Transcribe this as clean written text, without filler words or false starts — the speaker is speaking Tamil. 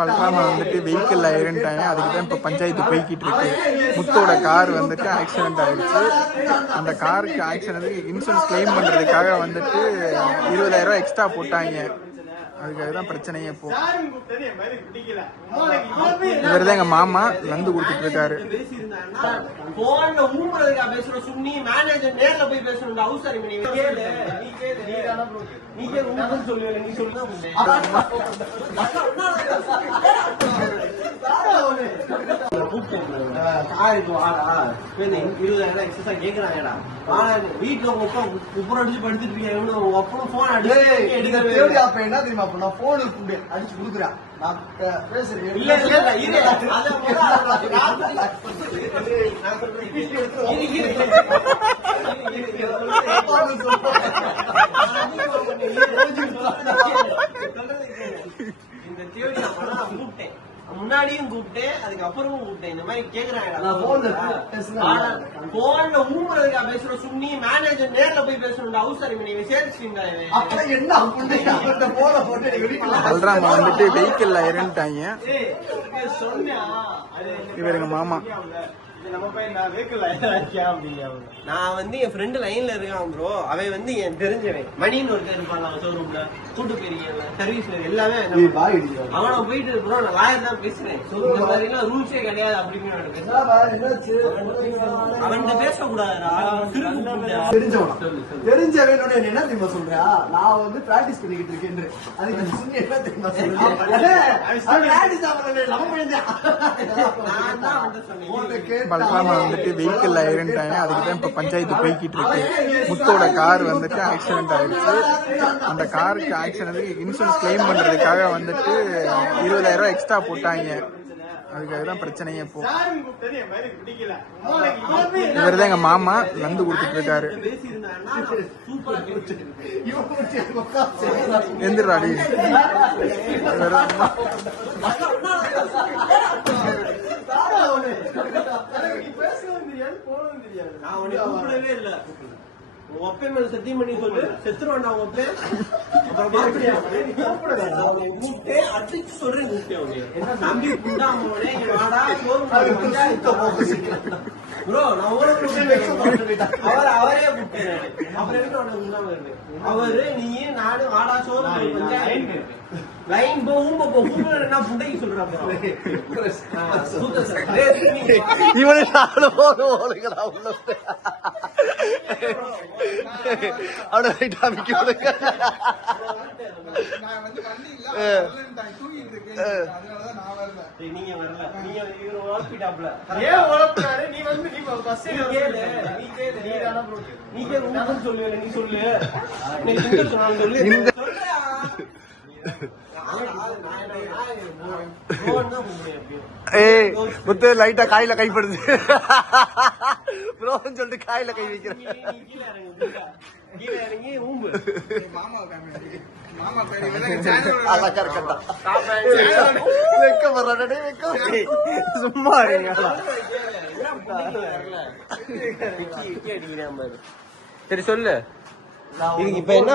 பலராம வந்துட்டு வெஹிக்கிள் ஏறிட்டாங்க. அதுக்கு தான் இப்போ பஞ்சாயத்து போய்கிட்டு இருக்கு. முத்தோட கார் வந்துட்டு ஆக்சிடென்ட் ஆயிடுச்சு. அந்த காருக்கு ஆக்சிடென்ட் இன்சூரன்ஸ் கிளைம் பண்றதுக்காக வந்துட்டு 20,000 எக்ஸ்ட்ரா போட்டாங்க. அதுக்காக தான் பிரச்சனையே. இப்போ இவர் தான் எங்க மாமா லந்து கொடுத்துட்டு இருக்காரு. கேக்குறாங்கடா வீட்டுல உப்புறம் அடிச்சு படுத்துட்டு இருக்கேன். என்ன தெரியுமா நான் போனுக்கு அடிச்சு கொடுக்குறேன். நான் பேசுறேன். முன்னாடியும் கூப்பிட்டேன், அதுக்கப்புறமும் கூப்பிட்டேன். இந்த மாதிரி கேக்குறாங்க பேசுற சுண்ணி மேனேஜர் நேர்ல போய் பேசணும். அவசரம் நீங்க சேர்த்துட்டீங்களா? பல்ராம வந்துட்டு வெஹிக்கிள்ல இறந்துட்டாங்க. இவர் எங்க மாமா. நான் வந்து என் ஃப்ரெண்டு லைன்ல இருக்கான் ப்ரோ. அவன் வந்து என் தெரிஞ்சவன் மணின்னு ஒருத்தர் இருப்பான் ஷோரூம்ல கூட்டு பெரிய சர்வீஸ்ல எல்லாமே. அவனை போயிட்டு ப்ரோ நான் லாயர் தான் பேசுறேன். இந்த மாதிரி எல்லாம் ரூல்ஸே கிடையாது அப்படின்னு அவன் பேசக்கூடாதுடா. தெரிஞ்சவன் என்ன தெரியுமா சொல்றா? நான் வந்து பிராக்டிஸ் பண்ணிக்கிட்டு இருக்கேன். அதுக்கு என்ன தெரியுமா பலராம வந்துட்டு வெஹிக்கிள் ஏறிட்டாங்க. அதுக்கு தான் இப்போ பஞ்சாயத்து போய்கிட்டு இருக்கு. முத்தோட கார் வந்துட்டு ஆக்சிடென்ட் ஆயிடுச்சு. அந்த காருக்கு ஆக்சிடென்ட் இன்சூரன்ஸ் கிளைம் பண்றதுக்காக வந்துட்டு 20,000 எக்ஸ்ட்ரா போட்டாங்க. அதுக்காக தான் பிரச்சனையே. இப்போ இவர் தான் எங்க மாமா லந்து கொடுத்துட்டு இருக்காரு. எந்திராடி சத்தியம் பண்ணி சொல்லு செத்துருவாண்டா அடிச்சு சொல்றேன். நம்பி ப்ரோ நான் அவரே அவரு நீ நாடு ஆடா சோறு லைன் போகும் புண்டைக்கு சொல்றான். நீங்க வரல. நீங்க ஹாஸ்பிட்டல்ல ஏன் உழப்புறாரு? நீ வந்து நீ பஸ் நீங்க உனக்கு சொல்லு. நீ சொல்லு முத்து லைட்டா காயில கைப்படுது ப்ரோன்னு சொல்லிட்டு காயில கை வைக்கிறேன். சும்மா சரி சொல்லு. இப்ப என்ன